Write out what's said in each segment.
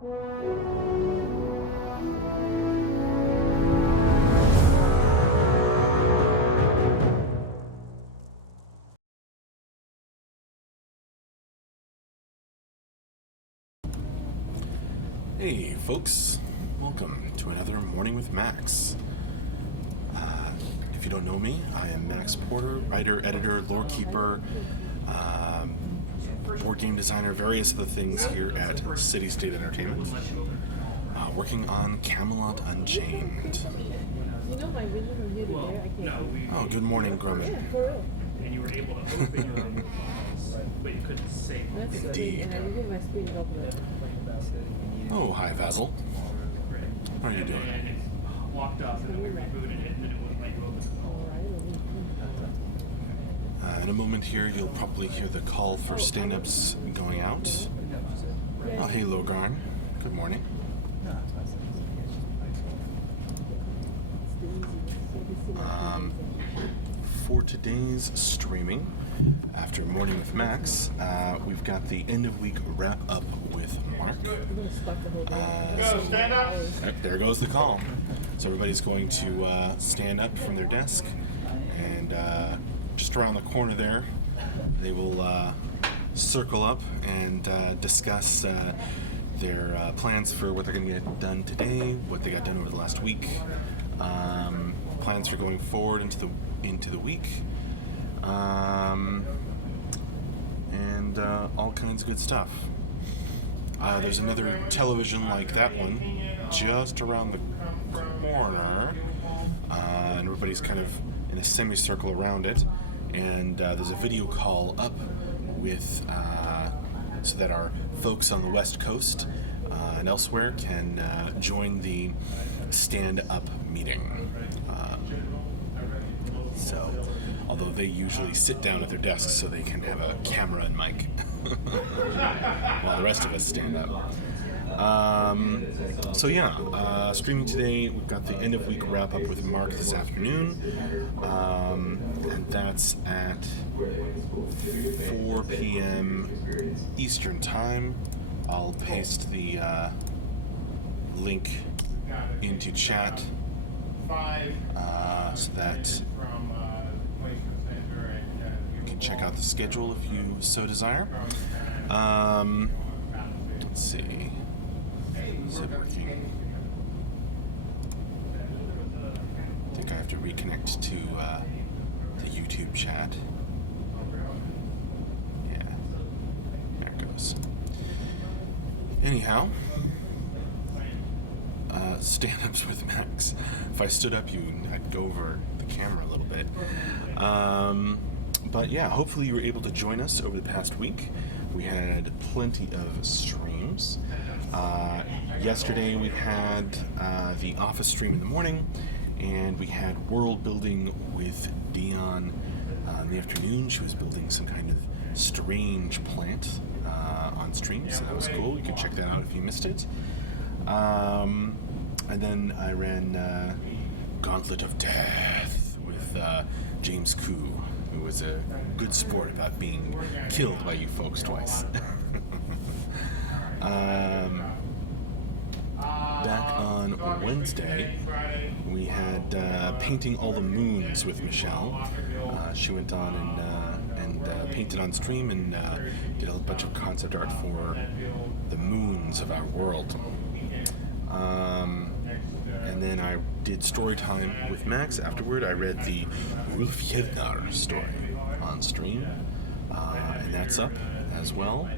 Hey folks, welcome to another Morning with Max. If you don't know me, I am Max Porter, writer, editor, lore keeper, board game designer, various other things here at City State Entertainment, working on Camelot Unchained. You know my vision from here to there, I can't. Oh, good morning, Grumman. Yeah, for real. And you were able to open your own files, but you couldn't save them. That's Indeed. great, and I removed my screen and opened it. Oh, hi, Vasil. How are you doing? And it locked up, and then we rebooted it, and then it wouldn't let you open it. In a moment here, you'll probably hear the call for stand-ups going out. Oh, hey, Logarn. Good morning. For today's streaming, after Morning with Max, we've got the end-of-week wrap-up with Mark. There goes the call. So everybody's going to stand up from their desk, and just around the corner there, they will circle up and discuss their plans for what they're going to get done today, what they got done over the last week, plans for going forward into the week, and all kinds of good stuff. There's another television like that one just around the corner, and everybody's kind of in a semicircle around it, and there's a video call up with so that our folks on the West Coast and elsewhere can join the stand-up meeting. So, although they usually sit down at their desks so they can have a camera and mic while the rest of us stand up. Streaming today, we've got the end of week wrap up with Mark this afternoon, and that's at 4 p.m. Eastern Time. I'll paste the link into chat so that you can check out the schedule if you so desire. Let's see. Is it working? I think I have to reconnect to the YouTube chat. Yeah, there it goes. Anyhow, stand-ups with Max. If I stood up, I'd go over the camera a little bit. But yeah, hopefully you were able to join us over the past week. We had plenty of streams. Yesterday we had the office stream in the morning, and we had world building with Dion in the afternoon. She was building some kind of strange plant on stream, so that was cool. You can check that out if you missed it. And then I ran Gauntlet of Death with James Koo, who was a good sport about being killed by you folks twice. Back on Wednesday, we had Painting All the Moons with Michelle. She went on and painted on stream and did a bunch of concept art for the moons of our world. And then I did story time with Max. Afterward, I read the Rulfjednar story on stream, and that's up as well.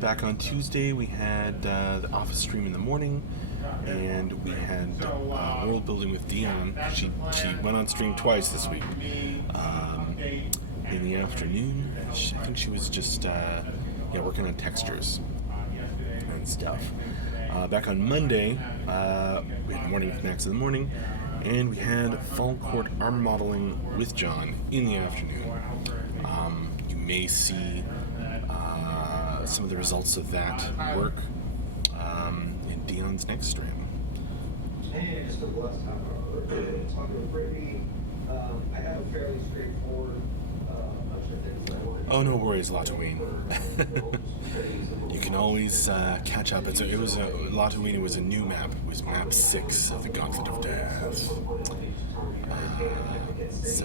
Back on Tuesday, we had the office stream in the morning, and we had world building with Dion. She went on stream twice this week. In the afternoon, I think she was just working on textures and stuff. Back on Monday, we had Morning with Max in the morning, and we had Fall Court armor modeling with John in the afternoon. You may see some of the results of that work in Dion's next stream. And just a blessed time. Talking with Brittany, I have a fairly straightforward bunch of things that I want to Oh, no worries, Lataween. You can always catch up. Lataween was a new map. It was map 6 of the Gauntlet of Death. So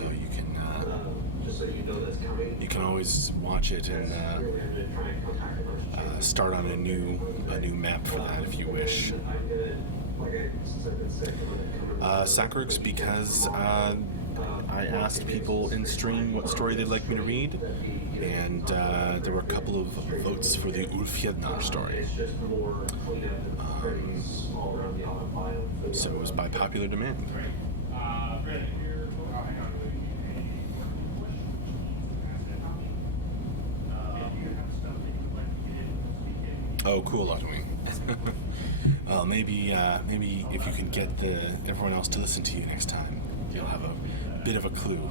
you can always watch it and start on a new map for that if you wish. Sacrix, because I asked people in stream what story they'd like me to read, and there were a couple of votes for the Ulfhednar story. So it was by popular demand. Oh, cool, Lataween. Well, maybe if you can get everyone else to listen to you next time, you'll have a bit of a clue.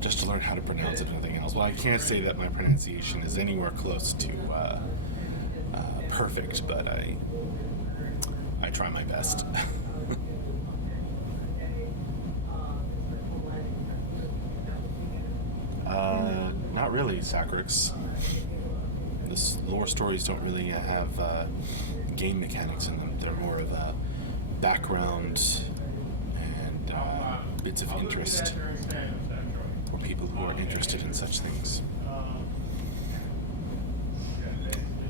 Just to learn how to pronounce it and nothing else. Well, I can't say that my pronunciation is anywhere close to perfect, but I try my best. Not really, Sacrix. The lore stories don't really have game mechanics in them. They're more of a background and bits of interest for people who are interested in such things.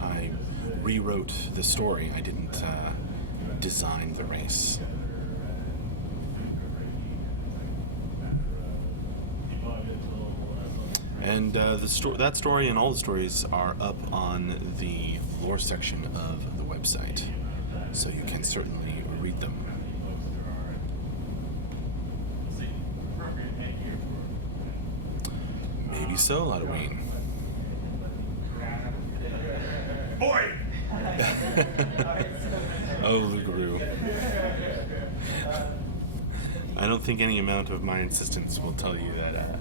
I rewrote the story. I didn't design the race. And that story and all the stories are up on the lore section of the website, so you can certainly read them. Maybe so, Lataween. Boy! Oh, Lugaroo. I don't think any amount of my insistence will tell you that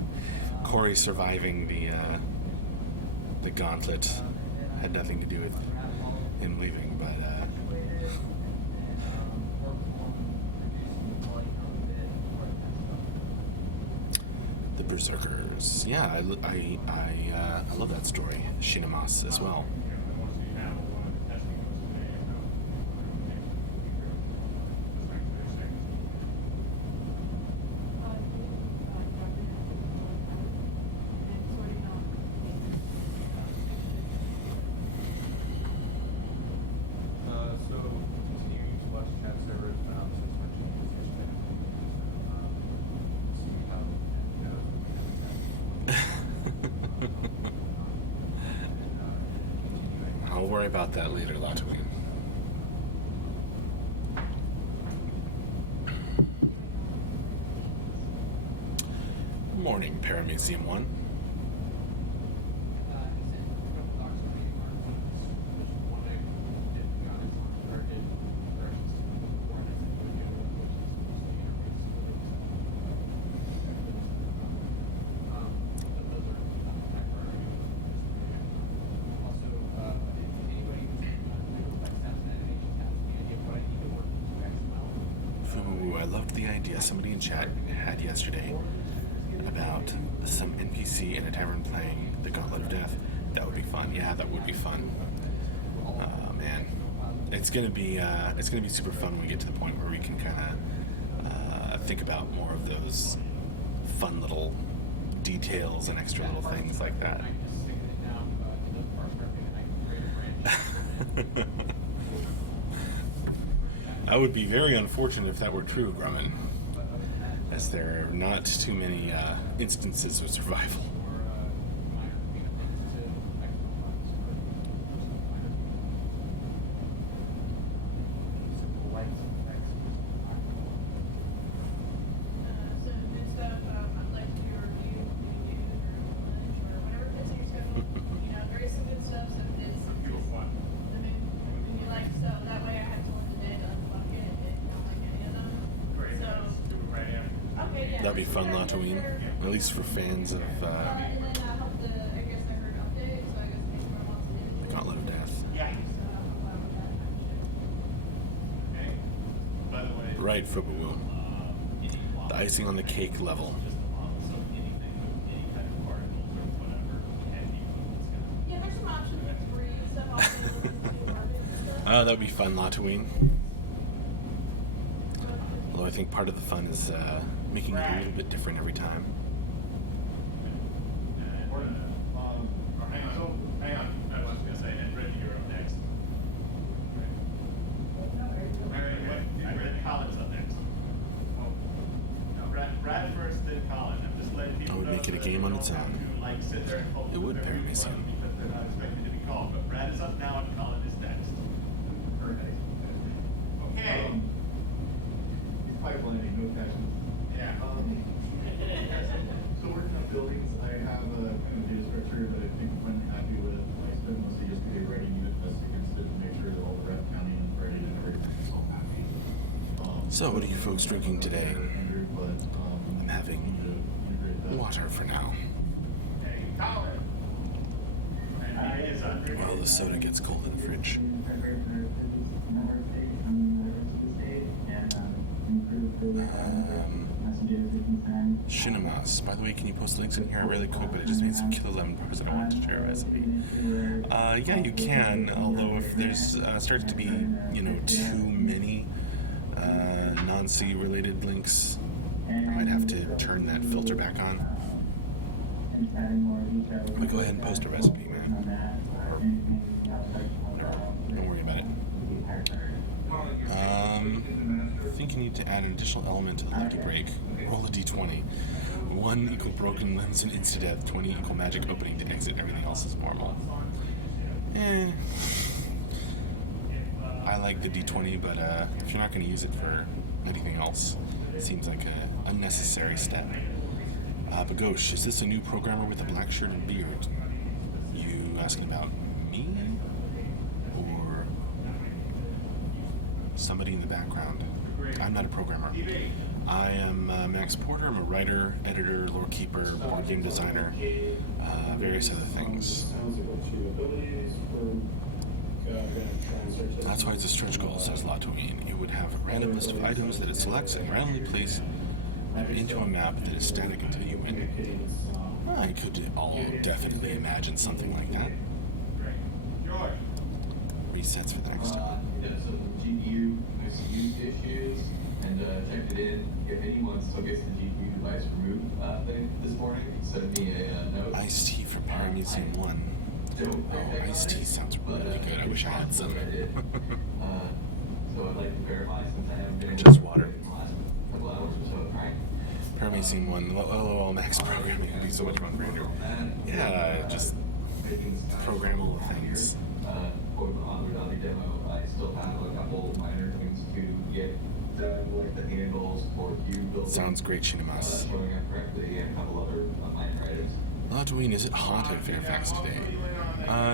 Corey surviving the gauntlet had nothing to do with him leaving, but the Berserkers. Yeah, I love that story. Shinamas as well. I'll worry about that later, Lataween. Morning, Paramuseum 1. I loved the idea somebody in chat had yesterday about some NPC in a tavern playing the Gauntlet of Death. That would be fun. Yeah, that would be fun. Man, it's gonna be super fun when we get to the point where we can kind of think about more of those fun little details and extra little things like that. That would be very unfortunate if that were true, Grumman, as there are not too many instances of survival. That'd be fun, Lataween. At least for fans of the Gauntlet of Death. Right, Fubu. The icing on the cake level. just the model, so anything with any kind of particles or whatever can be moved. Yeah, there's some options for you stuff off That would be fun, Latween. Although I think part of the fun is making it a little bit different every time. Hang on. I was gonna say, and Brittany, you're up next. Colin's up next. Brad first, then Colin. I'm just letting people I would know make it a so game they on don't its have own. to, like, sit there and hope It that would, they're Perry really Mason. fun because they're not expected to be called. But Brad is up now and Colin is next. Okay. Pipelining, no questions. Yeah. So working on buildings, I have a kind of data structure that I think I'm happy with. I spend mostly just today writing unit tests against it to make sure that all the rep counting is ready and everything's all happy. So, what are you folks drinking today? I'm having water for now. Hey, Colin. And he is up. Well, the soda gets cold in the fridge. Shinimas. By the way, can you post links in here? I really could, but I just made some killer lemon bars and I wanted to share a recipe. Yeah, you can. Although if there's starts to be, too many non-C related links, I might have to turn that filter back on. But go ahead and post a recipe, man. Don't worry about it. I think you need to add an additional element to the lucky break. Roll a d20. 1 equal broken limbs and insta-death. 20 equal magic opening to exit. Everything else is normal. I like the d20, but if you're not going to use it for anything else, it seems like an unnecessary step. Bagosh, is this a new programmer with a black shirt and beard? You asking about me? Or somebody in the background? I'm not a programmer. I am Max Porter. I'm a writer, editor, lore keeper, board game designer, various other things. That's why it's a stretch goal, says Latween. It would have a random list of items that it selects and randomly place them into a map that is static until you win. I could definitely imagine something like that. Resets for the next time. Some GPU issues and checked it in. If anyone still gets the GPU device removed thing this morning, send me a note. Iced tea for Paramuseum 1. Oh, iced tea sounds really good. I wish I had some. So I'd like to verify since I haven't been Just water. in the last couple hours or so, right? Paramuseum 1. LOL Max programming would be so much fun for Andrew. Yeah, just programmable things. For the Android demo, I still have a couple minor things to get done, like the handles for cube building. Sounds great, Shinimas. Showing up correctly and a couple other minor items. Latween, is it hot in Fairfax today?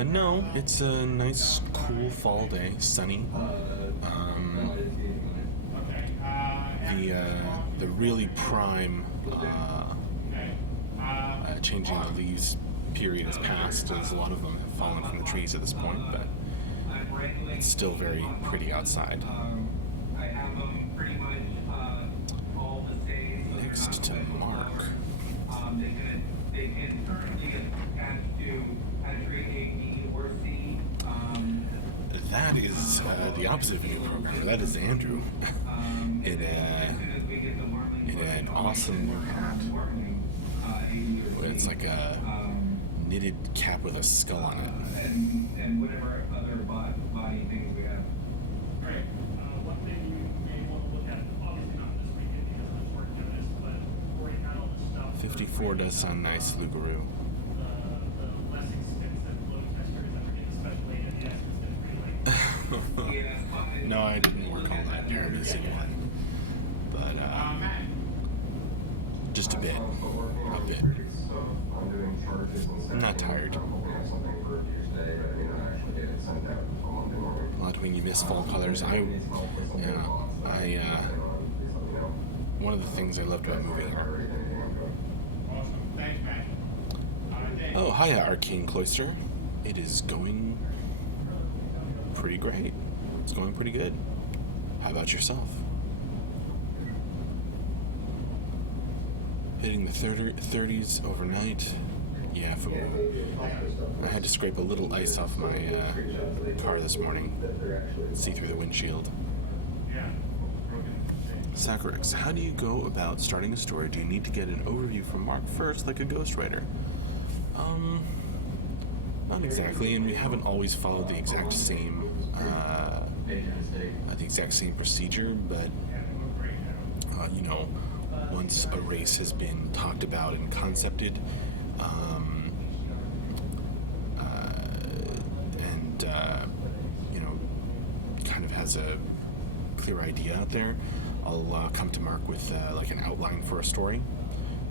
No, it's a nice, cool fall day, sunny. The really prime changing the leaves period has passed, as a lot of them have fallen from the trees at this point, but it's still very pretty outside. I have them pretty much all the days. Next to Mark. They can currently attach to entry A, B, or C. That is the opposite of a new programmer. That is Andrew. in an awesome new hat. It's like a knitted cap with a skull on it. And whatever other body things we have. Great. One thing you may want to look at, obviously not this weekend because of the short notice, but before you had all this stuff. 54 does sound nice, Lugaroo. The less expensive loading textures that were getting special aid at the essence that really No, I didn't work on that Paramuseum one. But, just a bit. A bit. I'm not tired. A lot when you miss fall colors. One of the things I loved about moving here. awesome. Thanks, man. Oh, hiya, Arcane Cloister. It is going pretty great. It's going pretty good. How about yourself? Hitting the 30s overnight. Yeah, I had to scrape a little ice off my car this morning. See through the windshield. Sakurix, how do you go about starting a story? Do you need to get an overview from Mark first, like a ghostwriter? Not exactly, and we haven't always followed the exact same procedure, but once a race has been talked about and concepted, kind of has a clear idea out there, I'll come to Mark with like an outline for a story,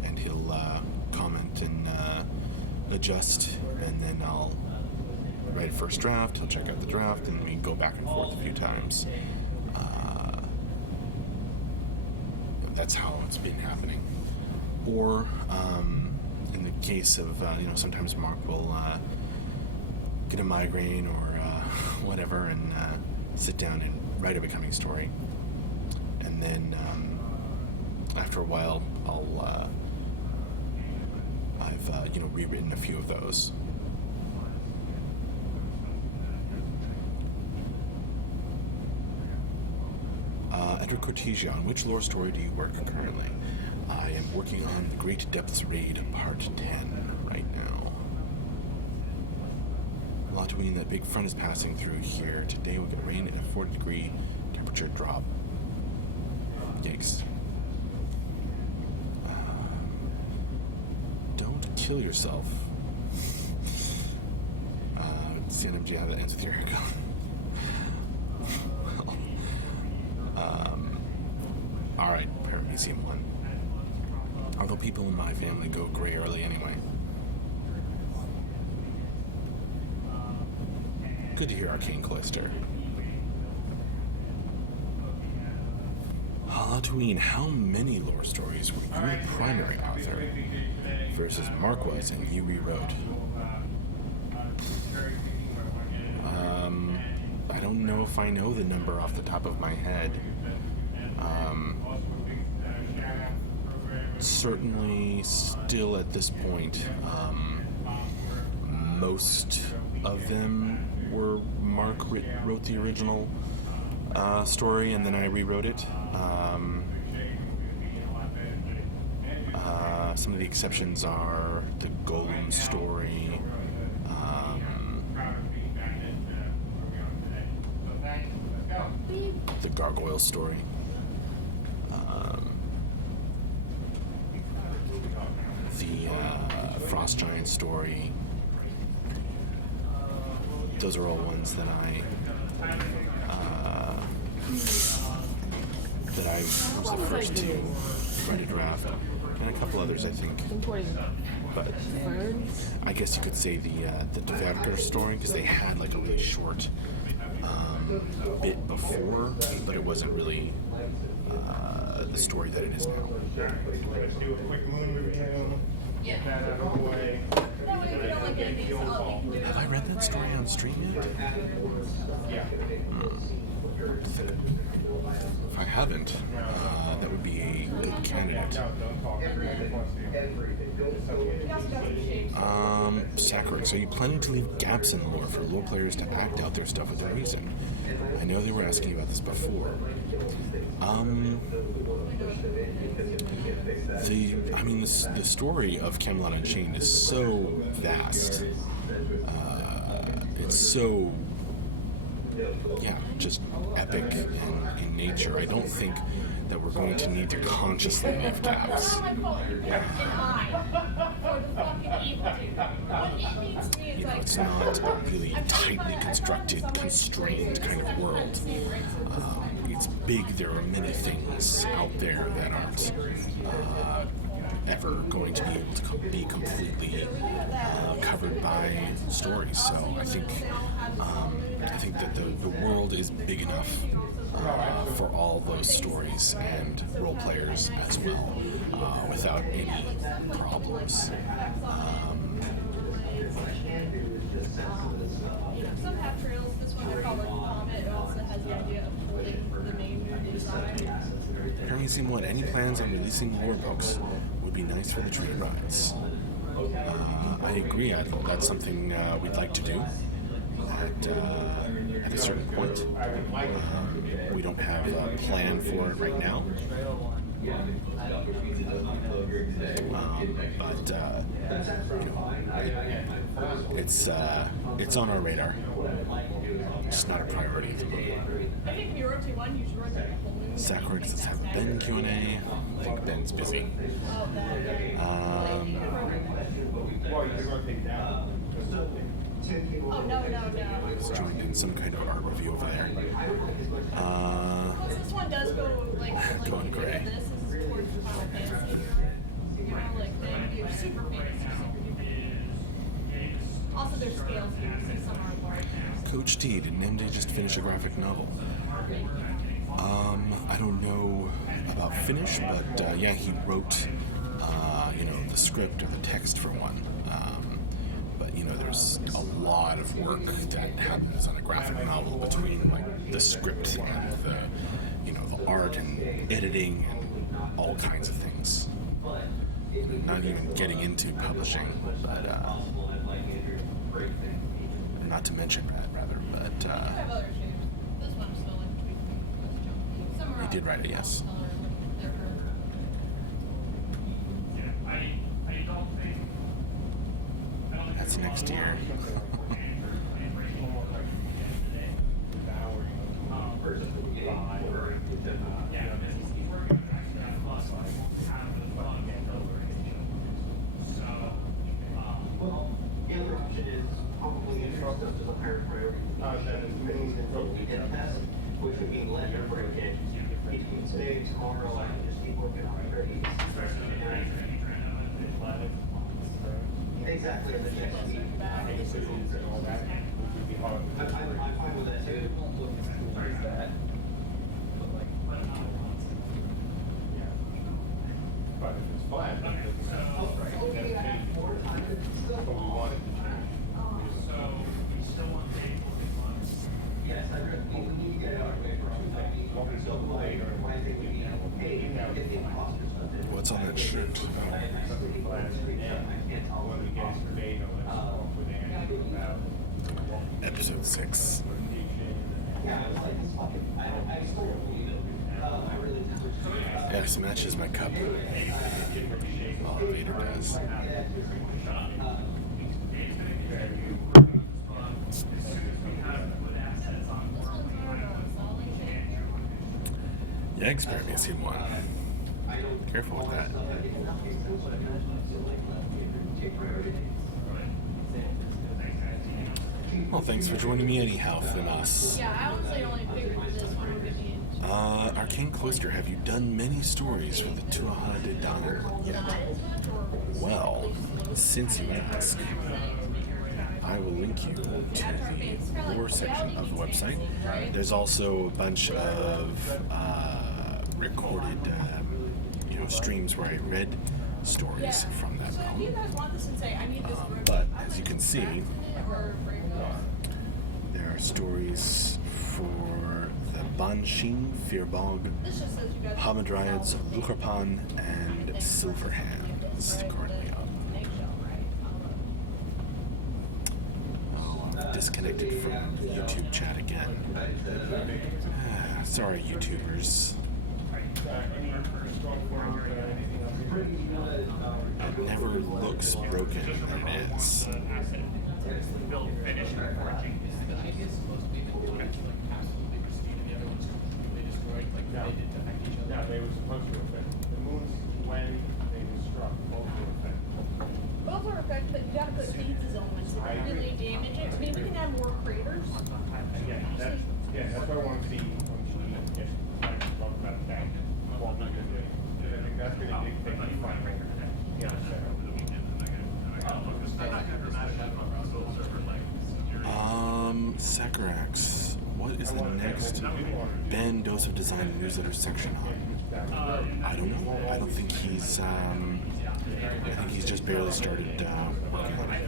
and he'll comment and adjust, and then I'll write a first draft, he'll check out the draft, and we go back and forth a few times. That's how it's been happening. Or in the case of sometimes Mark will get a migraine or whatever, and sit down and write a becoming story, and then after a while I've rewritten a few of those. Edward Cortesia, on which lore story do you work currently? I am working on the Great Depths Raid Part 10 right now. Latween, that big front is passing through here. Today we'll get rain and a 40-degree temperature drop. Yikes. Don't kill yourself. CNMG, how that ends with your haircut. Alright, Paramecium 1. Although people in my family go gray early anyway. Good to hear, Arcane Cloister. Halloween, how many lore stories were you the primary author versus Mark was and you rewrote? I don't know if I know the number off the top of my head. Certainly still at this point, most of them were Mark wrote the original story and then I rewrote it. Some of the exceptions are the Golem story, the Gargoyle story, the Frost Giant story. Those are all ones that I was the first to write a draft, and a couple others, I think. But I guess you could say the Devaker story, because they had like a really short bit before, but it wasn't really the story that it is now. Let's do a quick moon review. Yeah. That out of the way. That way we don't like anything, so I'll be Have I read that story on stream yet? Yeah. If I haven't, that would be a good candidate. Don't talk. Everybody wants to. Sakurix, are you planning to leave gaps in the lore for lore players to act out their stuff with a reason? I know they were asking about this before. The story of Camelot Unchained is so vast. It's so, just epic in nature. I don't think that we're going to need to consciously leave gaps. It's not a really tightly constructed, constrained kind of world. It's big. There are many things out there that aren't ever going to be able to be completely covered by stories. So I think that the world is big enough for all those stories and role players as well, without any problems. Some have trails. This one I call it Comet. It also has the idea of holding the main moon inside. Apparently, seem what any plans on releasing lore books would be nice for the train rides. I agree. That's something we'd like to do at a certain point. We don't have a plan for it right now. But it's on our radar. It's not a priority at the moment. I think if you wrote to one, you should write like a whole new. Sakura, does this have Ben Q&A? I think Ben's busy. Oh, that. Oh, no. He's joined in some kind of art review over there. Plus, this one does go like Going gray. This is towards Final Fantasy. You know, like they're super fantasy, super duper. Also, their scales here. You see some are large. Coach D, did Nemde just finish a graphic novel? I don't know about finish, but yeah, he wrote, the script or the text for one. But there's a lot of work that happens on a graphic novel between like the script and the art and editing and all kinds of things. Not even getting into publishing, but not to mention that, rather. But I have other shapes. This one's still like tweaking. Somewhere he did write it, yes. That's next year. Well, the other option is probably instruct us to the higher priority. That is means that we can test, which would mean let her break it. Between today and tomorrow, I can just keep working on it. Exactly, the next week. I'm fine with that too. That. But if it's flat, then it's what we wanted to change. Yes, I really, we need to get it out of the way for 2 What we So, still later. I think we need to pay, get the imposters of it. What's on that shirt? When we get surveyed on this, with Andy about Episode 6. Yeah, I was like, it's fucking, I still don't believe it. I really do. Yes, matches my cup. Oh, Vader does. Yeah, experiencing one. Careful with that. Well, thanks for joining me anyhow, Finas. Yeah, I honestly only figured this one would be. Arcane Cloister, have you done many stories for the Tuaha de Danann yet? Well, since you ask, I will link you to the lore section of the website. There's also a bunch of recorded, streams where I read stories from that So if you realm. guys want this and say, I need this room. But as you can see, there are stories for the Banshin, Firbog, This just says you guys. Hamadryads, Lukharpan, and Silverhands currently up. Oh, I'm disconnected from YouTube chat again. Sorry, YouTubers. It never looks broken when it is. Build, finish, and forging. No, they were supposed to affect. The moons, when they were struck, both were affected. Both are affected, but you gotta put phases on one to really damage it. Maybe we can add more craters. That's what I want to see when she gets like talk about that. What we can do. Because I think that's been a big thing in the front. Sakurax, what is the next Ben Dose of Design newsletter section on? I don't know. I don't think he's, I think he's just barely started working on it.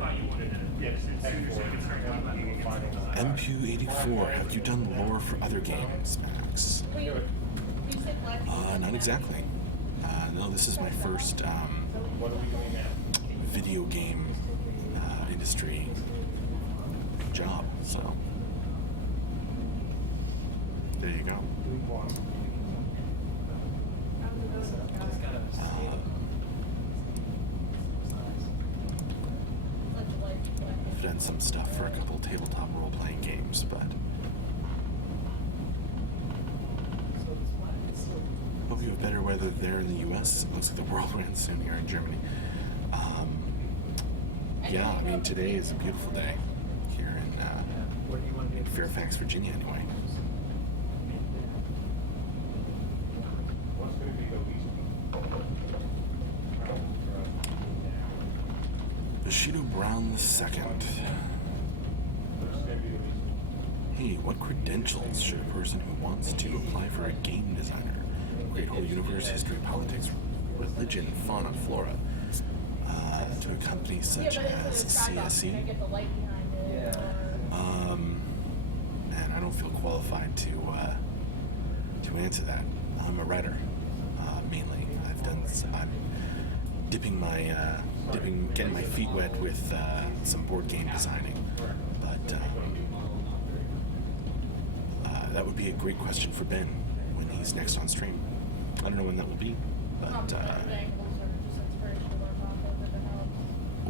MPU84, have you done lore for other games, Max? Wait, you said black. Not exactly. No, this is my first video game industry job. So there you go. I've done some stuff for a couple tabletop role-playing games, but hope you have better weather there in the U.S. It looks like the world will end soon here in Germany. Yeah, I mean, today is a beautiful day here in Fairfax, Virginia, anyway. Bushido Brown II. Hey, what credentials should a person who wants to apply for a game designer create whole universe, history, politics, religion, fauna, flora, to a company such as CSE? And I don't feel qualified to answer that. I'm a writer, mainly. I'm getting my feet wet with some board game designing, but that would be a great question for Ben when he's next on stream. I don't know when that will be, but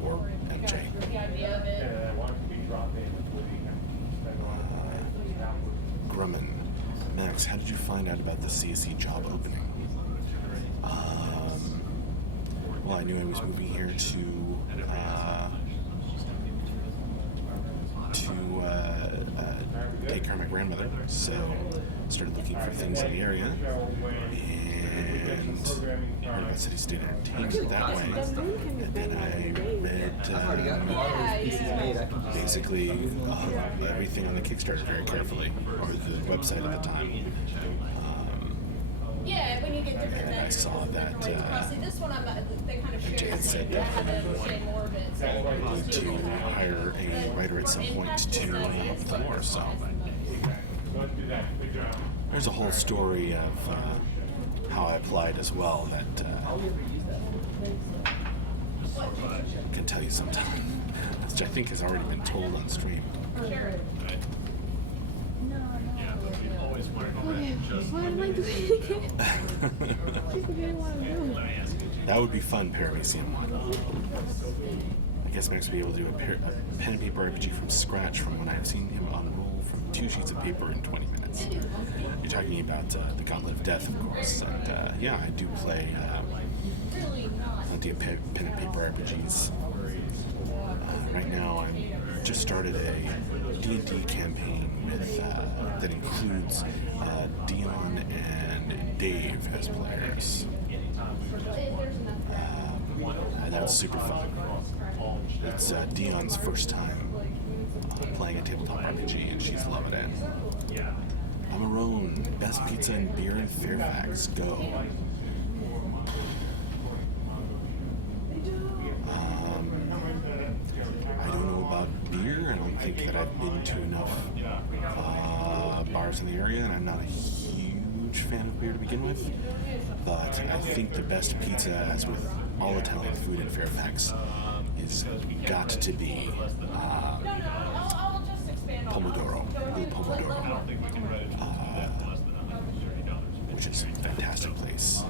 or MJ. Grumman. Max, how did you find out about the CSE job opening? Well, I knew I was moving here to take care of my grandmother, so started looking for things in the area, and heard about City State Entertainment that way, and then I read basically everything on the Kickstarter very carefully, or the website at the time. Yeah, when you get different. And I saw that this one, they kind of MJ had said that to hire a writer at some point to help with the war, so there's a whole story of how I applied as well that I can tell you sometime, which I think has already been told on stream. Sure. Why am I doing it again? Keep forgetting what I'm doing. That would be fun, Paramecium one. I guess Max will be able to do a pen and paper RPG from scratch from when I've seen him unroll from 2 sheets of paper in 20 minutes. You're talking about the Gauntlet of Death, of course, and yeah, I do play pen and paper RPGs. Right now, I'm just started a D&D campaign with that includes Dion and Dave as players. That's super fun. It's Dion's first time playing a tabletop RPG, and she's loving it. Amarone, best pizza and beer in Fairfax. Go. I don't know about beer. I don't think that I've been to enough bars in the area, and I'm not a huge fan of beer to begin with. But I think the best pizza, as with all Italian food in Fairfax, is got to be Pomodoro, Il Pomodoro, which is a fantastic place.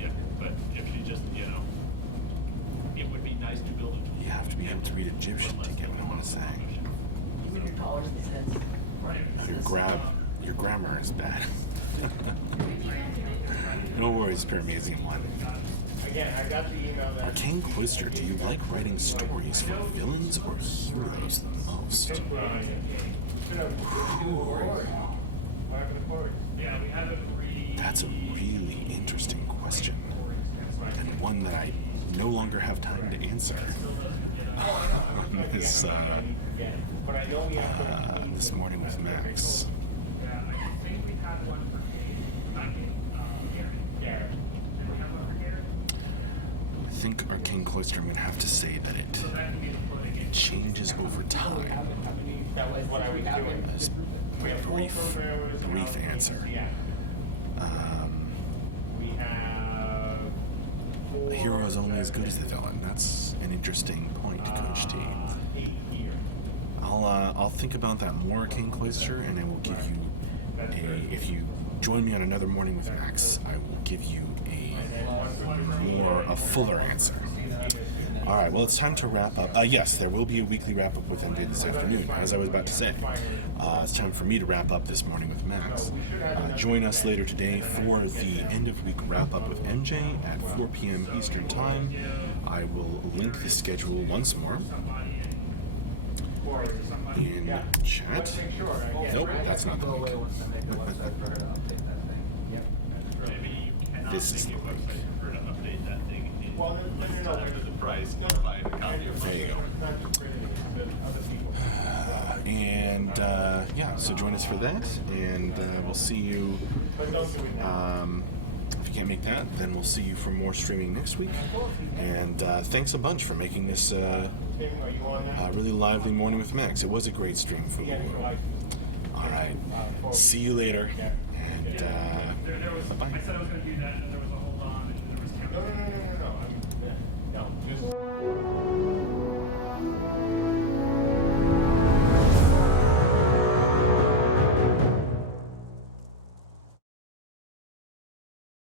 Yeah, but if you just, it would be nice to build a. You have to be able to read Egyptian to get what I want to say. Your grammar is bad. No worries, Paramecium one. Again, I got the email that. Arcane Cloister, do you like writing stories for villains or heroes the most? That's a really interesting question, and one that I no longer have time to answer. This morning with Max. I think Arcane Cloister, I'm going to have to say that it changes over time. As a brief answer. A hero is only as good as the villain. That's an interesting point, Coach T. I'll think about that more, King Cloister, and I will give you if you join me on another morning with Max, I will give you a fuller answer. All right, well, it's time to wrap up. Yes, there will be a weekly wrap-up with MJ this afternoon, as I was about to say. It's time for me to wrap up this morning with Max. Join us later today for the end-of-week wrap-up with MJ at 4 p.m. Eastern Time. I will link the schedule once more in chat. Nope, that's not the link. This is the link. There you go. And yeah, so join us for that, and we'll see you. If you can't make that, then we'll see you for more streaming next week. And thanks a bunch for making this really lively morning with Max. It was a great stream for you. All right, see you later, and bye-bye. I said I was going to do that, and then there was a hold on, and then there was No.